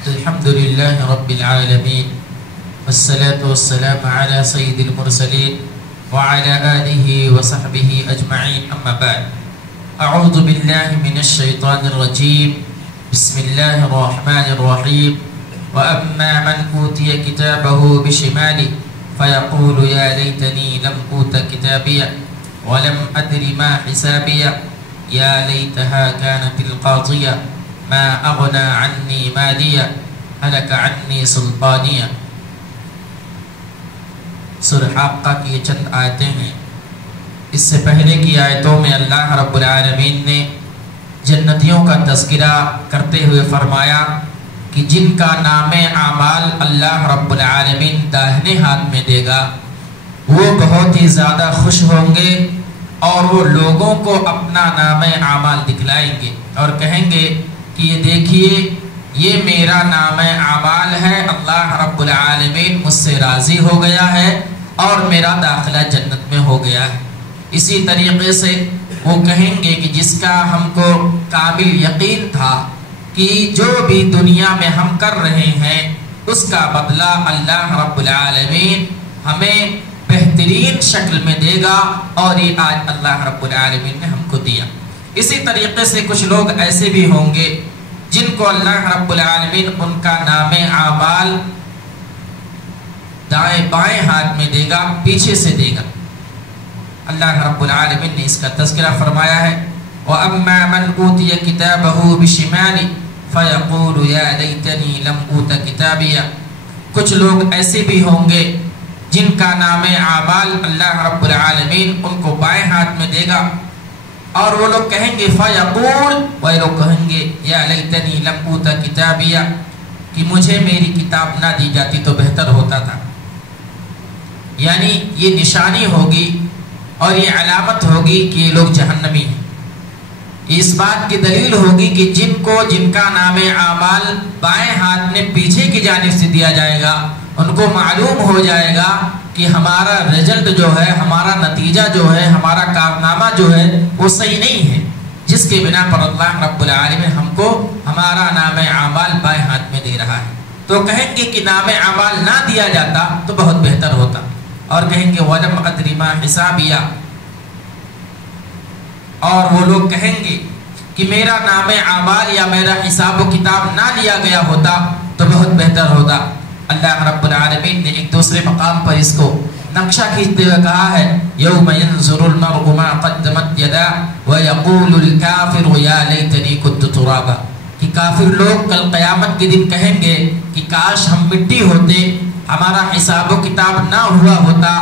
الحمد لله رب العالمين والصلاة والسلام على سيد المرسلين وعلى آله وصحبه أجمعين أما بعد أعوذ بالله من الشيطان الرجيم بسم الله الرحمن الرحيم وأما من أوتي كتابه بشماله فيقول يا ليتني لم أوت كتابيه ولم أدر ما حسابيه يا ليتها كانت القاضية ما أغنى عني مالية هلك عني سلطانية. سورہ حاقہ کی یہ چند آیتیں ہیں. اس سے پہلے کی آیتوں میں اللہ رب العالمین نے جنتیوں کا تذکرہ کرتے ہوئے فرمایا کہ جن کا نام اعمال اللہ رب العالمین داہنے ہاتھ میں دے گا وہ بہت ہی زیادہ خوش ہوں گے اور وہ لوگوں کو اپنا نام اعمال دکھلائیں گے اور کہیں گے کہ یہ دیکھیے یہ میرا نام اعمال ہے, اللہ رب العالمین مجھ سے راضی ہو گیا ہے اور میرا داخلہ جنت میں ہو گیا ہے. اسی طریقے سے وہ کہیں گے کہ جس کا ہم کو کامل یقین تھا کہ جو بھی دنیا میں ہم کر رہے ہیں اس کا بدلہ اللہ رب العالمین ہمیں بہترین شکل میں دے گا اور یہ آج اللہ رب العالمین نے ہم کو دیا. اسی طریقے سے کچھ لوگ ایسے بھی ہوں گے جن کو اللہ رب العالمین ان کا نام اعمال دائیں بائیں ہاتھ میں دے گا, پیچھے سے دے گا. اللہ رب العالمین نے اس کا تذکرہ فرمایا ہے وَأَمَّا مَنْ أُوتِيَ كِتَابَهُ بِشِمَالِهِ فَيَقُولُ يَا لَيْتَنِي لَمْ أُوتَ كِتَابِيَهْ. کچھ لوگ ایسے بھی ہوں گے جن کا نام اعمال اللہ رب العالمین ان کو بائیں ہاتھ میں دے گا اور وہ لوگ کہیں گے فَيَقُولُ, وہ لوگ کہیں گے يَا لَيْتَنِي لَمْ أُوتَ كِتَابِيَهْ کہ مجھے میری کتاب نہ دی جاتی تو بہتر ہوتا تھا. یعنی یہ نشانی ہوگی اور یہ علامت ہوگی کہ یہ لوگ جہنمی ہیں. اس بات کی دلیل ہوگی کہ جن کا نام اعمال بائیں ہاتھ میں پیچھے کی جانب سے دیا جائے گا ان کو معلوم ہو جائے گا کہ ہمارا رزلٹ جو ہے, ہمارا نتیجہ جو ہے, ہمارا کارنامہ جو ہے وہ صحیح نہیں ہے, جس کے بنا پر اللہ رب العالمین ہم کو ہمارا نام اعمال بائیں ہاتھ میں دے رہا ہے. تو کہیں گے کہ نام اعمال نہ دیا جاتا تو بہت بہتر ہوتا اور کہیں گے وَلَمْ أَدْرِ مَا حِسَابِيَهْ, اور وہ لوگ کہیں گے کہ میرا نام اعمال یا میرا حساب و کتاب نہ لیا گیا ہوتا تو بہت بہتر ہوتا. اللہ رب العالمین نے ایک دوسرے مقام پر اس کو نقشہ کھینچتے ہوئے کہا ہے یوم ينظر المرء ما قدمت يداه ويقول الكافر يا ليتني كنت ترابا, کہ کافر لوگ کل قیامت کے دن کہیں گے کہ کاش ہم مٹی ہوتے, ہمارا حساب و کتاب نہ ہوا ہوتا,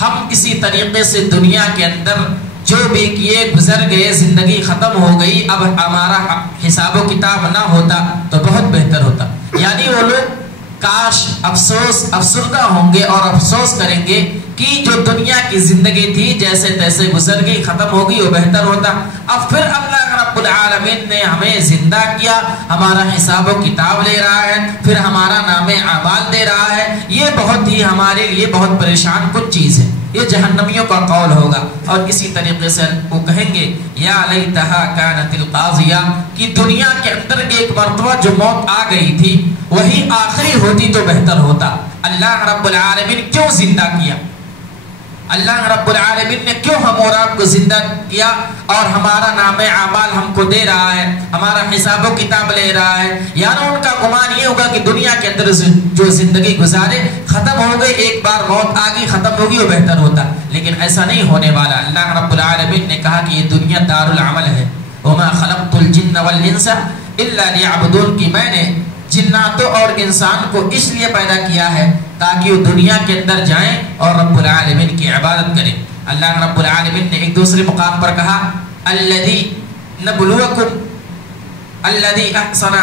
ہم کسی طریقے سے دنیا کے اندر جو بھی کیے گزر گئے, زندگی ختم ہو گئی, اب ہمارا حساب و کتاب نہ ہوتا تو بہت بہتر ہوتا. یعنی وہ لوگ کاش افسردہ ہوں گے اور افسوس کریں گے کہ جو دنیا کی زندگی تھی جیسے تیسے گزر گئی, ختم ہو گئی, وہ بہتر ہوتا. اب پھر اللہ رب العالمین نے ہمیں زندہ کیا, ہمارا حساب و کتاب لے رہا ہے, پھر ہمارا نام اعمال دے رہا ہے, یہ بہت ہی ہمارے لیے بہت پریشان کن چیز ہے. یہ جہنمیوں کا قول ہوگا. اور اسی طریقے سے وہ کہیں گے یا لیتہا کانت القاضیہ, کہ دنیا کے اندر ایک مرتبہ جو موت آ گئی تھی وہی آخری ہوتی تو بہتر ہوتا. اللہ رب العالمین کیوں زندہ کیا, اللہ رب العالمین نے کیوں ہم اور آپ کو زندہ کیا اور ہمارا نام اعمال ہم کو دے رہا ہے, ہمارا حساب و کتاب لے رہا ہے. یعنی ان کا گمان یہ ہوگا کہ دنیا کے اندر جو زندگی گزارے ختم ہو گئی, ایک بار موت آ گئی ختم ہوگی, وہ بہتر ہوتا. لیکن ایسا نہیں ہونے والا. اللہ رب العالمین نے کہا کہ یہ دنیا دار العمل ہے. وما خلقت الجن والانس الا ليعبدون, کہ میں نے جناتوں اور انسان کو اس لیے پیدا کیا ہے تاکہ وہ دنیا کے اندر جائیں اور رب العالمین کی عبادت کریں. اللہ رب العالمین نے ایک دوسرے مقام پر کہا الذی نبلوکم الذی احسن,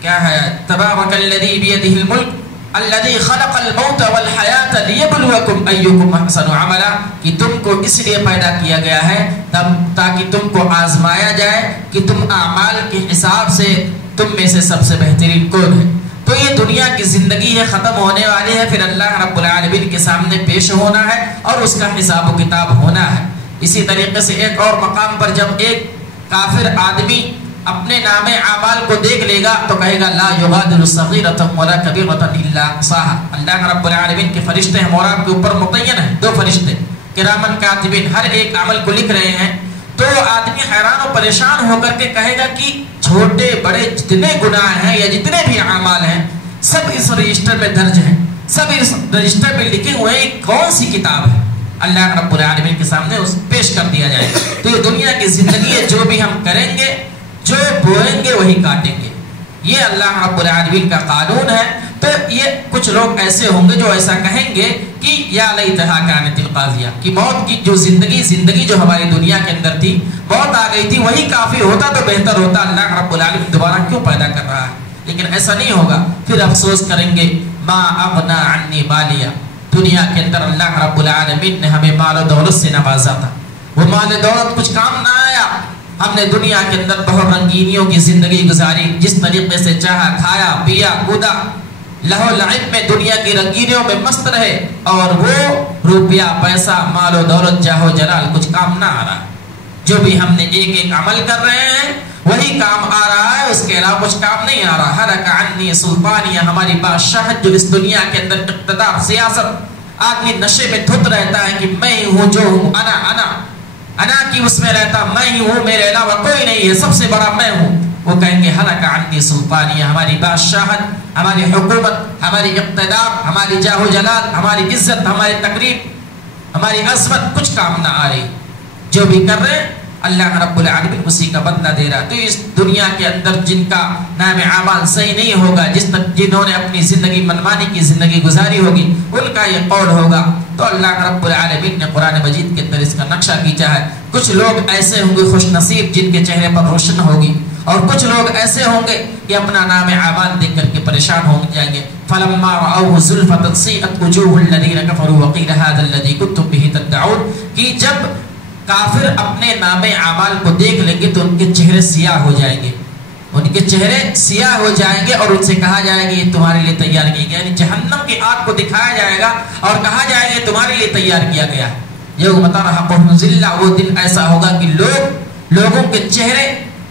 کیا ہے, تبارک الذی بیدہ الملک الذی خلق الموت والحیات لیبلوکم ایکم احسن عملا, کہ تم کو اس لیے پیدا کیا گیا ہے تاکہ تم کو آزمایا جائے کہ تم اعمال کے حساب سے تم میں سے سب سے بہترین کون ہے. تو یہ دنیا کی زندگی ہے, ختم ہونے والی ہے, پھر اللہ رب العالمین کے سامنے پیش ہونا ہے اور اس کا حساب و کتاب ہونا ہے. اسی طریقے سے ایک اور مقام پر جب ایک کافر آدمی اپنے نام اعمال کو دیکھ لے گا تو کہے گا لا یغادر صغیرۃ ولا کبیرۃ الا احصاها. اللہ رب العالمین کے فرشتے ہم اور آپ کے اوپر متعین ہیں، 2 فرشتے کرامن کاتبین ہر ایک عمل کو لکھ رہے ہیں. تو آدمی حیران و پریشان ہو کر کے کہے گا کہ چھوٹے بڑے جتنے گناہ ہیں یا جتنے بھی اعمال ہیں سب اس رجسٹر میں درج ہیں، سب اس رجسٹر میں لکھے ہوئے ہیں. کون سی کتاب ہے؟ اللہ رب العالمین کے سامنے اس پیش کر دیا جائے گا. تو یہ دنیا کی زندگی ہے، جو بھی ہم کریں گے، جو بوئیں گے وہی کاٹیں گے. یہ اللہ رب العالمین کا قانون ہے. تو یہ کچھ لوگ ایسے ہوں گے جو ایسا کہیں گے کہ یا لیتھا کانت القاضیہ، کہ موت کی جو زندگی جو ہماری دنیا کے اندر تھی، موت آ گئی تھی، وہی کافی ہوتا تو بہتر ہوتا. اللہ رب العالمین دوبارہ کیوں پیدا کر رہا ہے؟ لیکن ایسا نہیں ہوگا. پھر افسوس کریں گے ما اغنا عنی مالیہ. دنیا کے اندر اللہ رب العالمین نے ہمیں مال و دولت سے نوازا تھا، وہ مال و دولت کچھ کام نہ آیا. ہم نے دنیا کے اندر بہت رنگینیوں کی زندگی گزاری، جس طریقے سے چاہا کھایا پیا کودا، لہو لعب میں دنیا کی رنگینیوں میں مست رہے، اور وہ روپیہ پیسہ مال و دولت جاہ و جلال کچھ کام نہ آ رہا. جو بھی ہم نے ایک ایک عمل کر رہے ہیں وہی کام آ رہا ہے، اس کے علاوہ کچھ کام نہیں آ رہا. حلق عنی سلطانیہ، ہماری بادشاہت جو اس دنیا کے اندر اقتدار سیاست، آدمی نشے میں دھت رہتا ہے کہ میں ہوں جو ہوں، انا کی اس میں رہتا، میں ہی ہوں، میرے علاوہ کوئی نہیں ہے، سب سے بڑا میں ہوں. وہ کہیں گے حلق عنی سلطانیہ، ہماری بادشاہت، ہماری حکومت، ہماری اقتدار، ہماری جاہ و جلال، ہماری عزت، ہماری تقریب، ہماری عظمت کچھ کام نہ آ رہی. جو بھی کر رہے اللہ رب العالمین اسی کا بدلہ دے رہا. تو اس دنیا کے اندر جن کا نام اعمال صحیح نہیں ہوگا، جنہوں نے اپنی زندگی منمانی کی زندگی گزاری ہوگی، ان کا یہ قول ہوگا. تو اللہ رب العالمین نے قرآن مجید کے اندر اس کا نقشہ کھینچا ہے. کچھ لوگ ایسے ہوں گے خوش نصیب جن کے چہرے پر روشن ہوگی، اور کچھ لوگ ایسے ہوں گے کہ اپنا نام اعمال دیکھ کر کے پریشان ہو جائیں گے. فلما رأوه زلفة سیئت وجوه الذین کفروا وقیل هذا الذی کنتم به تدعون. کہ جب کافر اپنے نام اعمال کو دیکھ لیں گے تو ان کے چہرے سیاہ ہو جائیں گے، ان کے چہرے سیاہ ہو جائیں گے، اور ان سے کہا جائے گا یہ تمہارے لیے تیار کیا گیا. یعنی جہنم کی آگ کو دکھایا جائے گا اور کہا جائے گا یہ تمہارے لیے تیار کیا گیا. یوم ترہقہم ذلہ، وہ دن ایسا ہوگا کہ لوگوں کے چہرے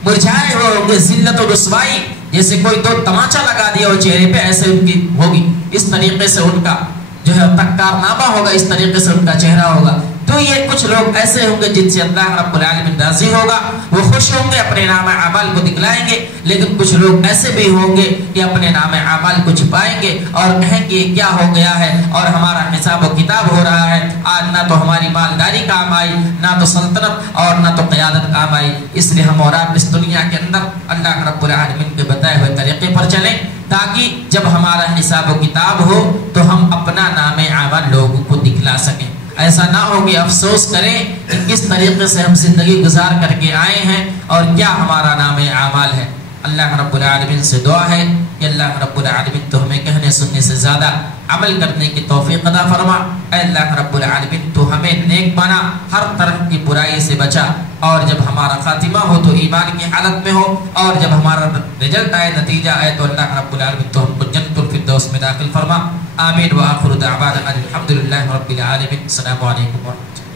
مرجھائے ہوئے ہوں گے. ذلت و رسوائی، جیسے کوئی دو تماچا لگا دیا ہو چہرے پہ، ایسے ان کی ہوگی. اس طریقے سے ان کا جو ہے تکارنامہ ہوگا، اس طریقے سے ان کا چہرہ ہوگا. تو یہ کچھ لوگ ایسے ہوں گے جن سے اللہ رب العالمین راضی ہوگا، وہ خوش ہوں گے، اپنے نام اعمال کو دکھلائیں گے. لیکن کچھ لوگ ایسے بھی ہوں گے کہ اپنے نام اعمال کو چھپائیں گے اور کہیں گے یہ کیا ہو گیا ہے، اور ہمارا حساب و کتاب ہو رہا ہے. آج نہ تو ہماری مالداری کام آئی، نہ تو سلطنت، اور نہ تو قیادت کام آئی. اس لیے ہم اور آپ اس دنیا کے اندر اللہ رب العالمین کے بتائے ہوئے طریقے پر چلیں، تاکہ جب ہمارا حساب و کتاب ہو تو ہم اپنا نام اعمال لوگوں کو دکھلا سکیں. ایسا نہ ہو کہ افسوس کریں کہ کس طریقے سے ہم زندگی گزار کر کے آئے ہیں اور کیا ہمارا نام اعمال ہے. اللہ رب العالمین سے دعا ہے کہ اللہ رب العالمین تو ہمیں کہنے سننے سے زیادہ عمل کرنے کی توفیق عطا فرما. اے اللہ رب العالمین تو ہمیں نیک بنا، ہر طرح کی برائی سے بچا، اور جب ہمارا خاتمہ ہو تو ایمان کی حالت میں ہو، اور جب ہمارا رزلٹ آئے، نتیجہ آئے، تو اللہ رب العالمین تو ہم کو جنت الفردوس میں داخل فرما. آمین. وآخر دعوانا الحمدللہ رب العالمین. السلام علیکم ورحمۃ اللہ.